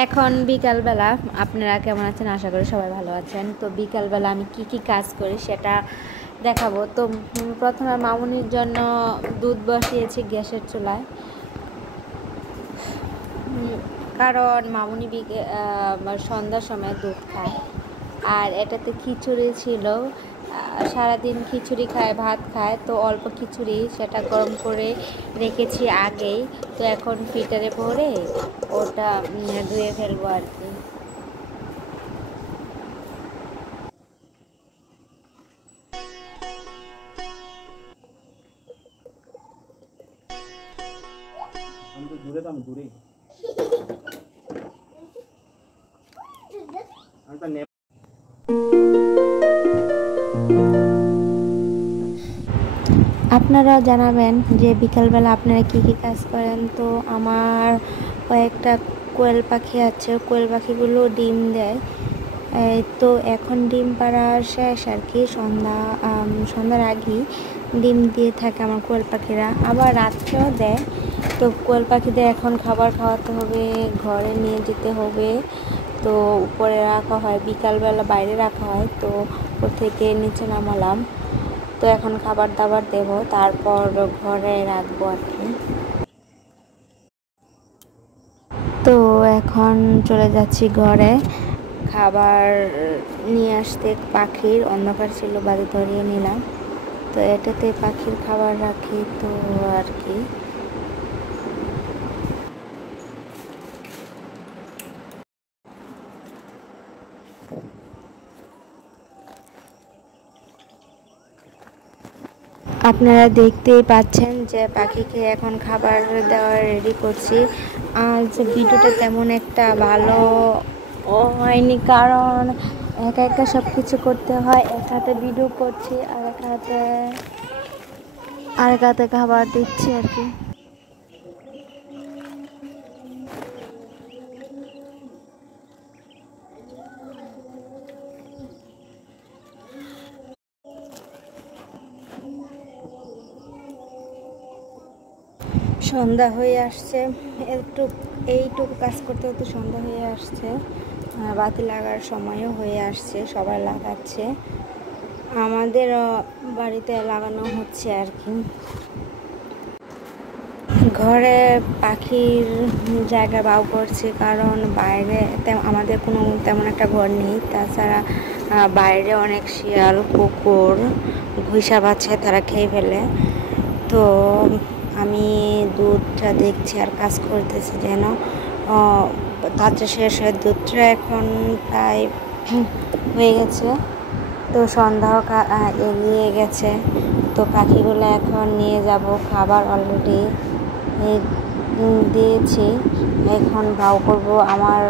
এখন বিকালবেলা। আপনারা কেমন আছেন? আশা করি সবাই ভালো আছেন। তো বিকালবেলা আমি কি কি কাজ করি সেটা দেখাবো। তো প্রথমে মামুনির জন্য দুধ বসিয়েছি গ্যাসের চুলায়, কারণ মামুনি সন্ধ্যার সময় দুধ খায়। আর এটাতে খিচুড়ি ছিল, সারাদিন খিচুড়ি খায়, ভাত খায়, তো অল্প খিচুড়ি সেটা গরম করে রেখেছি আগেই। তো এখন ফিল্টারে ভরে ওটা ধুয়ে ফেলবো আর কি। আপনারা জানাবেন যে বিকালবেলা আপনারা কি কি কাজ করেন। তো আমার কয়েকটা কোয়েল পাখি আছে, কোয়েল পাখিগুলো ডিম দেয়। তো এখন ডিম পাড়া শেষ আর কি, সন্ধ্যার আগেই ডিম দিয়ে থাকে আমার কোয়েল পাখিরা, আবার রাত্রেও দেয়। তো কোয়েল পাখিদের এখন খাবার খাওয়াতে হবে, ঘরে নিয়ে যেতে হবে। তো উপরে রাখা হয়, বিকালবেলা বাইরে রাখা হয়, তো ওর থেকে নিচে নামালাম। তো এখন খাবার দাবার দেব, তারপর ঘরে রাখবো আর কি। তো এখন চলে যাচ্ছি ঘরে খাবার নিয়ে আসতে। পাখির অন্ধকার ছিল, বাড়ি ধরিয়ে নিলাম। তো এটাতে পাখির খাবার রাখি তো আর কি। আপনারা দেখতেই পাচ্ছেন যে পাখিকে এখন খাবার দেওয়া রেডি করছি। আজ ভিডিওটা তেমন একটা ভালো হয়নি, কারণ একা একা সব কিছু করতে হয়। এক হাতে ভিডিও করছি আর এক হাতে খাবার দিচ্ছি আর কি। সন্ধ্যা হয়ে আসছে, এইটুকু কাজ করতে করতে সন্ধ্যা হয়ে আসছে। বাতি লাগার সময়ও হয়ে আসছে, সবাই লাগাচ্ছে, আমাদের বাড়িতে লাগানো হচ্ছে আর কি। ঘরে পাখির জায়গা বাউ করছে, কারণ বাইরে আমাদের কোনো তেমন একটা ঘর নেই। তাছাড়া বাইরে অনেক শিয়াল, কুকুর, ঘুইসাপ আছে, তারা খেয়ে ফেলে। তো আমি দুধটা দেখছি আর কাজ করতেছি যেন তাড়াতাড়ি শেষ হয়। দুধটা এখন প্রায় হয়ে গেছে, তো সন্ধ্যাও এগিয়ে গেছে। তো পাখিগুলো এখন নিয়ে যাব, খাবার অলরেডি দিয়েছি, এখন ভাও করব। আমার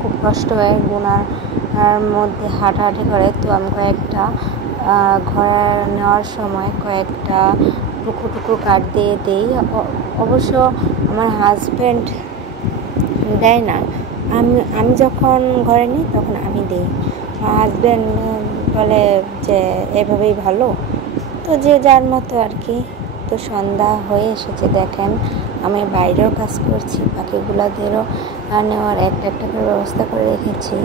খুব কষ্ট হয় গুনার মধ্যে হাঁটাহাঁটি করে, তো আমি কয়েকটা ঘরে নেওয়ার সময় কয়েকটা টুকরো কাঠ দিয়ে দিই। অবশ্য আমার হাজব্যান্ড দেয় না, আমি যখন ঘরে নিই তখন আমি দিই। আমার হাজব্যান্ড বলে যে এভাবেই ভালো, তো যে যার মতো আর কি। তো সন্ধ্যা হয়ে এসেছে, দেখেন আমি বাইরেও কাজ করছি, পাখিগুলোদেরও নেওয়ার একটা একটা করে ব্যবস্থা করে রেখেছি।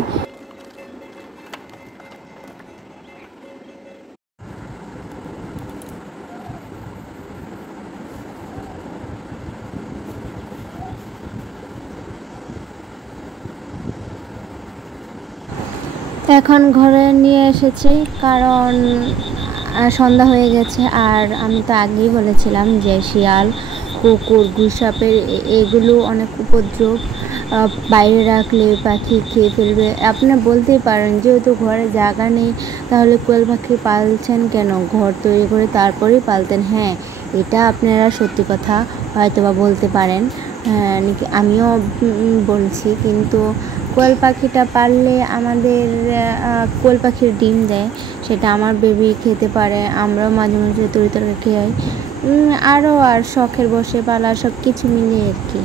এখন ঘরে নিয়ে এসেছি, কারণ সন্ধ্যা হয়ে গেছে। আর আমি তো আগেই বলেছিলাম যে শিয়াল, কুকুর, ঘুইসাপের এগুলো অনেক উপদ্রব, বাইরে রাখলে পাখি খেয়ে ফেলবে। আপনি বলতেই পারেন যেহেতু ঘরে জায়গা নেই, তাহলে কোয়েল পাখি পালছেন কেন? ঘর তৈরি করে তারপরেই পালতেন। হ্যাঁ, এটা আপনারা সত্যি কথা হয়তো বা বলতে পারেন, আমিও বলছি, কিন্তু কোয়েল পাখিটা পারলে আমাদের কোয়েল পাখির ডিম দেয়, সেটা আমার বেবি খেতে পারে, আমরাও মাঝে মাঝে তরি তরকারি খাই, আরও আর শখের বসে পালা সব কিছু মিলিয়ে আর কি।